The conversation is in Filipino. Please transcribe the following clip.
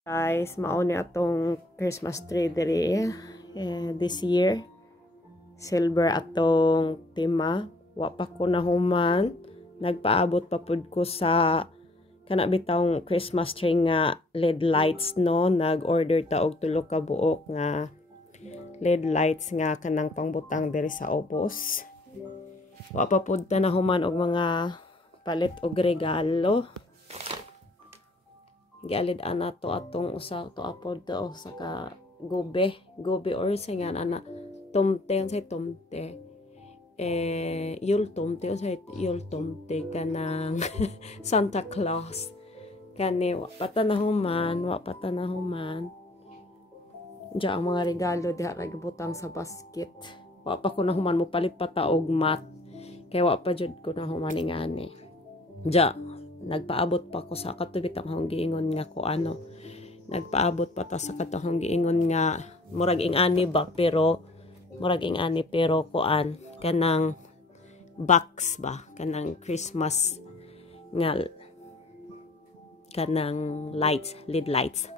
Guys, mauni atong Christmas tree diri this year. Silver atong tema. Wa pa ko nahuman. Nagpaabot pa pud ko sa kana bitawng Christmas tree nga LED lights no. Nag-order ta og tulo ka buok nga LED lights nga kanang pangbutang diri sa ubos. Wa pa pud ta nahuman og mga palit og regalo. Gialid ana to atong usa to apod to sa ka gobe or singan ana tomte unsay tomte yul tomte unsay yul tomte kanang Santa Claus kani wa patanahuman diya ang mga regalo diha ra gibutang sa basket. Wa pa ko nahuman mo palit pa ta og mat kay wa pa jud ko nahuman ingani diya. Nagpaabot pa ko sa katubit ang akong giingon nga ko ano. Nagpaabot pa ta sa katong giingon nga murag ingani ba pero kuan kanang box ba kanang Christmas nga kanang lights, LED lights.